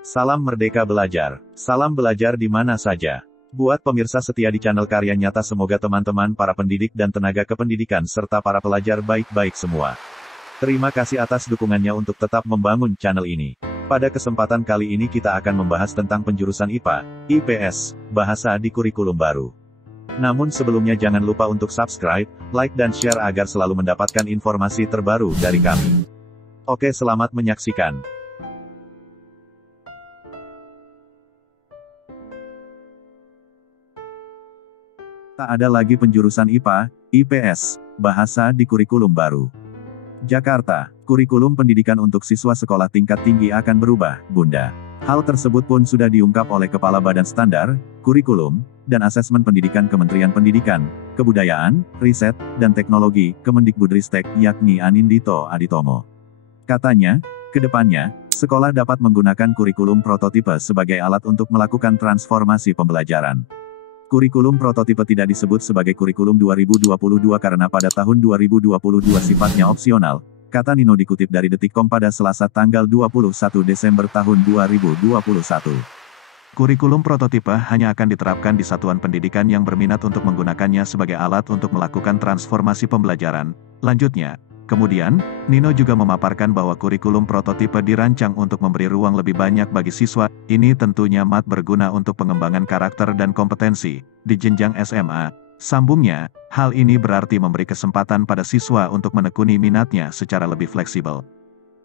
Salam Merdeka Belajar. Salam belajar di mana saja. Buat pemirsa setia di channel Karya Nyata, semoga teman-teman para pendidik dan tenaga kependidikan serta para pelajar baik-baik semua. Terima kasih atas dukungannya untuk tetap membangun channel ini. Pada kesempatan kali ini kita akan membahas tentang penjurusan IPA, IPS, bahasa di kurikulum baru. Namun sebelumnya jangan lupa untuk subscribe, like dan share agar selalu mendapatkan informasi terbaru dari kami. Oke, selamat menyaksikan. Tak ada lagi penjurusan IPA, IPS, bahasa di kurikulum baru. Jakarta, kurikulum pendidikan untuk siswa sekolah tingkat tinggi akan berubah, Bunda. Hal tersebut pun sudah diungkap oleh Kepala Badan Standar, Kurikulum, dan Asesmen Pendidikan Kementerian Pendidikan, Kebudayaan, Riset, dan Teknologi, Kemendikbudristek, yakni Anindito Aditomo. Katanya, ke depannya, sekolah dapat menggunakan kurikulum prototipe sebagai alat untuk melakukan transformasi pembelajaran. Kurikulum prototipe tidak disebut sebagai kurikulum 2022 karena pada tahun 2022 sifatnya opsional, kata Nino dikutip dari Detikcom pada Selasa tanggal 21 Desember tahun 2021. Kurikulum prototipe hanya akan diterapkan di satuan pendidikan yang berminat untuk menggunakannya sebagai alat untuk melakukan transformasi pembelajaran. Lanjutnya, kemudian, Nino juga memaparkan bahwa kurikulum prototipe dirancang untuk memberi ruang lebih banyak bagi siswa. Ini tentunya amat berguna untuk pengembangan karakter dan kompetensi di jenjang SMA. Sambungnya, hal ini berarti memberi kesempatan pada siswa untuk menekuni minatnya secara lebih fleksibel.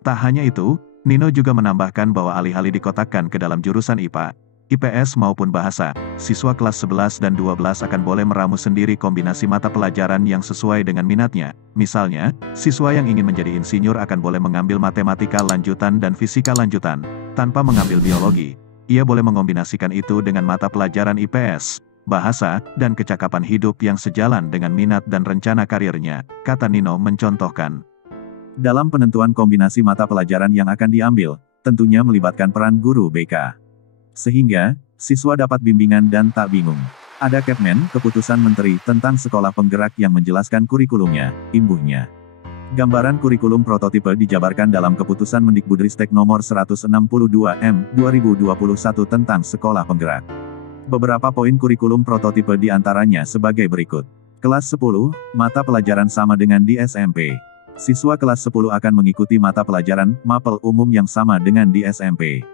Tak hanya itu, Nino juga menambahkan bahwa alih-alih dikotakkan ke dalam jurusan IPA, IPS maupun bahasa, siswa kelas 11 dan 12 akan boleh meramu sendiri kombinasi mata pelajaran yang sesuai dengan minatnya. Misalnya, siswa yang ingin menjadi insinyur akan boleh mengambil matematika lanjutan dan fisika lanjutan, tanpa mengambil biologi. Ia boleh mengombinasikan itu dengan mata pelajaran IPS, bahasa, dan kecakapan hidup yang sejalan dengan minat dan rencana karirnya, kata Nino mencontohkan. Dalam penentuan kombinasi mata pelajaran yang akan diambil, tentunya melibatkan peran guru BK. Sehingga, siswa dapat bimbingan dan tak bingung. Ada Kepmen, keputusan Menteri tentang sekolah penggerak yang menjelaskan kurikulumnya, imbuhnya. Gambaran kurikulum prototipe dijabarkan dalam Keputusan Mendikbudristek Nomor 162 M/2021 tentang sekolah penggerak. Beberapa poin kurikulum prototipe diantaranya sebagai berikut. Kelas 10, mata pelajaran sama dengan di SMP. Siswa kelas 10 akan mengikuti mata pelajaran mapel umum yang sama dengan di SMP.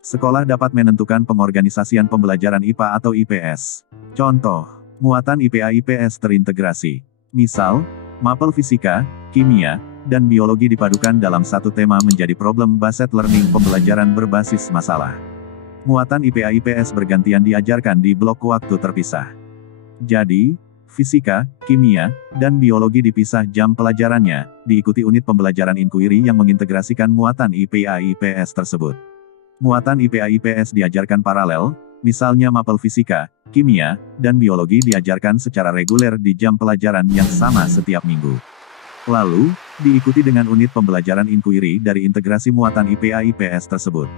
Sekolah dapat menentukan pengorganisasian pembelajaran IPA atau IPS. Contoh, muatan IPA-IPS terintegrasi. Misal, mapel fisika, kimia, dan biologi dipadukan dalam satu tema menjadi problem-based learning, pembelajaran berbasis masalah. Muatan IPA-IPS bergantian diajarkan di blok waktu terpisah. Jadi, fisika, kimia, dan biologi dipisah jam pelajarannya, diikuti unit pembelajaran inquiry yang mengintegrasikan muatan IPA-IPS tersebut. Muatan IPA-IPS diajarkan paralel, misalnya mapel fisika, kimia, dan biologi diajarkan secara reguler di jam pelajaran yang sama setiap minggu. Lalu, diikuti dengan unit pembelajaran inquiry dari integrasi muatan IPA-IPS tersebut.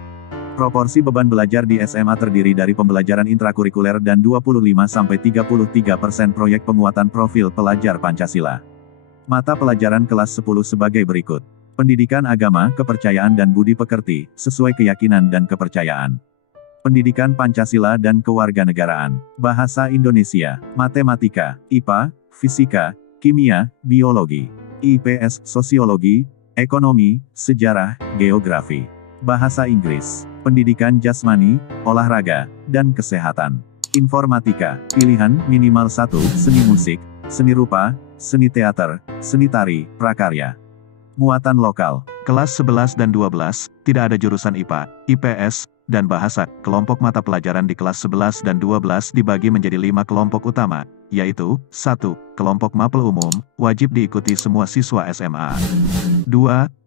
Proporsi beban belajar di SMA terdiri dari pembelajaran intrakurikuler dan 25-33% proyek penguatan profil pelajar Pancasila. Mata pelajaran kelas 10 sebagai berikut. Pendidikan agama, kepercayaan dan budi pekerti, sesuai keyakinan dan kepercayaan. Pendidikan Pancasila dan kewarganegaraan. Bahasa Indonesia, matematika, IPA, fisika, kimia, biologi. IPS, sosiologi, ekonomi, sejarah, geografi. Bahasa Inggris, pendidikan jasmani, olahraga, dan kesehatan. Informatika, pilihan minimal 1, seni musik, seni rupa, seni teater, seni tari, prakarya. Muatan lokal, kelas 11 dan 12, tidak ada jurusan IPA, IPS, dan bahasa. Kelompok mata pelajaran di kelas 11 dan 12 dibagi menjadi 5 kelompok utama, yaitu, 1. Kelompok mapel umum, wajib diikuti semua siswa SMA. 2.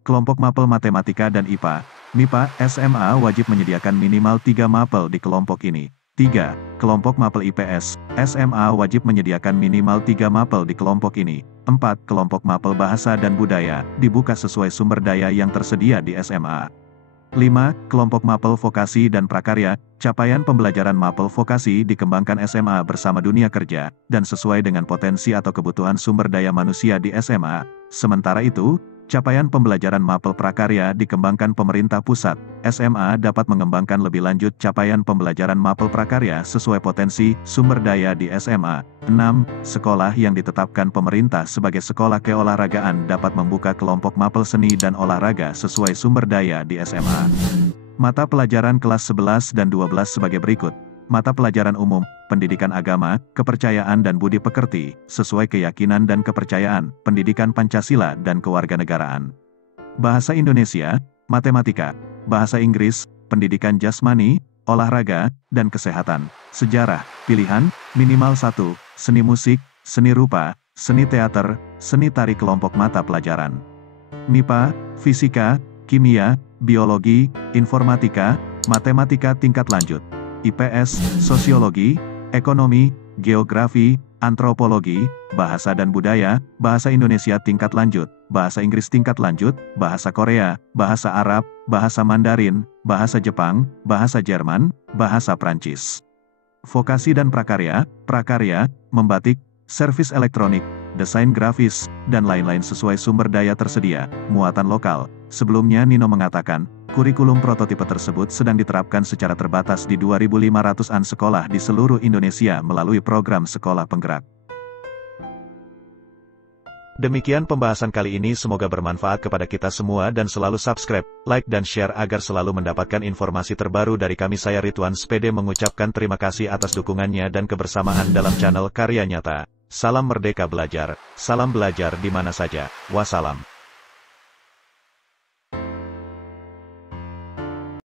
Kelompok mapel matematika dan IPA, MIPA, SMA wajib menyediakan minimal 3 mapel di kelompok ini. 3. Kelompok mapel IPS, SMA wajib menyediakan minimal 3 mapel di kelompok ini. 4. Kelompok mapel bahasa dan budaya, dibuka sesuai sumber daya yang tersedia di SMA. 5. Kelompok mapel vokasi dan prakarya, capaian pembelajaran mapel vokasi dikembangkan SMA bersama dunia kerja, dan sesuai dengan potensi atau kebutuhan sumber daya manusia di SMA. Sementara itu, Capaian pembelajaran mapel prakarya dikembangkan pemerintah pusat. SMA dapat mengembangkan lebih lanjut capaian pembelajaran mapel prakarya sesuai potensi sumber daya di SMA. 6. Sekolah yang ditetapkan pemerintah sebagai sekolah keolahragaan dapat membuka kelompok mapel seni dan olahraga sesuai sumber daya di SMA. Mata pelajaran kelas 11 dan 12 sebagai berikut. Mata pelajaran umum, pendidikan agama, kepercayaan dan budi pekerti, sesuai keyakinan dan kepercayaan, pendidikan Pancasila dan kewarganegaraan. Bahasa Indonesia, matematika, bahasa Inggris, pendidikan jasmani, olahraga, dan kesehatan. Sejarah, pilihan, minimal 1, seni musik, seni rupa, seni teater, seni tari kelompok mata pelajaran. MIPA, fisika, kimia, biologi, informatika, matematika tingkat lanjut. IPS, sosiologi, ekonomi, geografi, antropologi, bahasa dan budaya, bahasa Indonesia tingkat lanjut, bahasa Inggris tingkat lanjut, bahasa Korea, bahasa Arab, bahasa Mandarin, bahasa Jepang, bahasa Jerman, bahasa Prancis. Vokasi dan prakarya, membatik, servis elektronik, desain grafis, dan lain-lain sesuai sumber daya tersedia, muatan lokal. Sebelumnya Nino mengatakan, kurikulum prototipe tersebut sedang diterapkan secara terbatas di 2.500-an sekolah di seluruh Indonesia melalui program Sekolah Penggerak. Demikian pembahasan kali ini, semoga bermanfaat kepada kita semua dan selalu subscribe, like dan share agar selalu mendapatkan informasi terbaru dari kami. Saya Ridwan Spede mengucapkan terima kasih atas dukungannya dan kebersamaan dalam channel Karya Nyata. Salam Merdeka Belajar, salam belajar di mana saja, wassalam.